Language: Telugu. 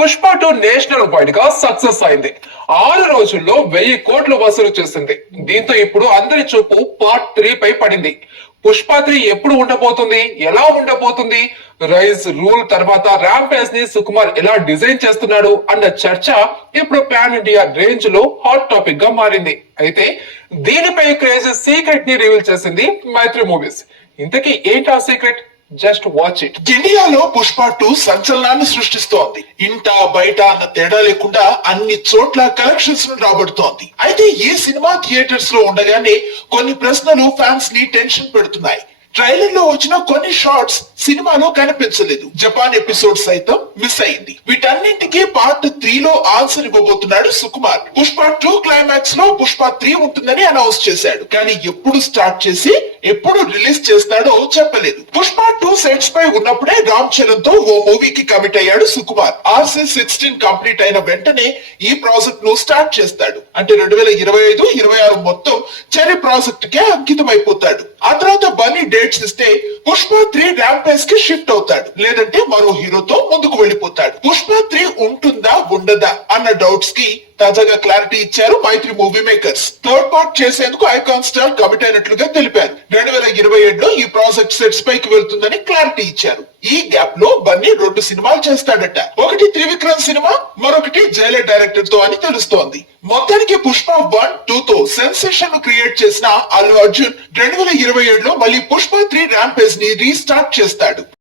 పుష్ప 2 నేషనల్ వైడ్ గా సక్సెస్ అయింది. 6 రోజుల్లో 1000 కోట్లు వసూలు చేసింది. దీంతో ఇప్పుడు అందరి చూపు పార్ట్ 3 పై పడింది. పుష్ప 3 ఎప్పుడు ఉండబోతుంది, ఎలా ఉండబోతుంది, రైజ్ రూల్ తర్వాత ర్యాంపేజ్ ని సుకుమార్ ఎలా డిజైన్ చేస్తున్నాడు అన్న చర్చ ఇప్పుడు పాన్ ఇండియా రేంజ్ లో హాట్ టాపిక్ గా మారింది. అయితే దీనిపై క్రేజీ సీక్రెట్ ని రివీల్ చేసింది మైత్రి మూవీస్. ఇంతకీ ఏంటి ఆ సీక్రెట్? Just watch it. ఇండియాలో పుష్ప 2 సంచలనాన్ని సృష్టిస్తోంది. ఇంట బయట అన్న తేడా లేకుండా అన్ని చోట్ల కలెక్షన్స్ ను రాబడుతోంది. అయితే ఈ సినిమా థియేటర్స్ లో ఉండగానే కొన్ని ప్రశ్నలు ఫ్యాన్స్ ని టెన్షన్ పెడుతున్నాయి. ట్రైలర్ లో వచ్చిన కొన్ని షార్ట్స్ సినిమాలో కనిపించలేదు. జపాన్ ఎపిసోడ్ సైతం మిస్ అయింది. వీటన్నింటికి పార్ట్ 3 లో ఆన్సర్ ఇవ్వబోతున్నాడు సుకుమార్. పుష్ప 2 క్లైమాక్స్ లో పుష్ప 3 ఉంటుందని అనౌన్స్ చేశాడు. కానీ ఎప్పుడు స్టార్ట్ చేసి ఎప్పుడు రిలీజ్ చేస్తాడో చెప్పలేదు. పుష్ప 2 సెట్స్ పై ఉన్నప్పుడే రామ్ చరణ్ తో ఓ మూవీకి కమిట్ అయ్యాడు సుకుమార్. RC-16 కంప్లీట్ అయిన వెంటనే ఈ ప్రాజెక్ట్ ను స్టార్ట్ చేస్తాడు. అంటే 2025-26 మొత్తం చెరీ ప్రాజెక్ట్ కే అంకితం అయిపోతాడు. ఆ తర్వాత బన్నీ డేట్స్ ఇస్తే పుష్ప 3 ర్యాంపేజ్ కి షిఫ్ట్ అవుతాడు. లేదంటే మరో హీరోతో ముందుకు వెళ్ళిపోతాడు. పుష్ప 3 ఉంటుందా ఉండదా అన్న డౌట్స్ కి తాజాగా క్లారిటీ ఇచ్చారు మైత్రి మూవీ మేకర్స్. థర్డ్ పార్ట్ చేసేందుకు ఐకాన్ స్టార్ కమిట్ అయినట్లుగా తెలిపారు. 2027లో ఈ ప్రాజెక్ట్ సెట్స్ పైకి వెళ్తుందని క్లారిటీ ఇచ్చారు. ఈ గ్యాప్ లో బన్నీ 2 సినిమాలు చేస్తాడట. ఒకటి త్రివిక్రమ్ సినిమా, మరొకటి జైలర్ డైరెక్టర్ తో అని తెలుస్తోంది. మొత్తానికి పుష్ప 1-2 తో సెన్సేషన్ క్రియేట్ చేసిన అల్లు అర్జున్ 2027లో మళ్ళీ పుష్ప 3 ర్యాంపేజ్ ని రీస్టార్ట్ చేస్తాడు.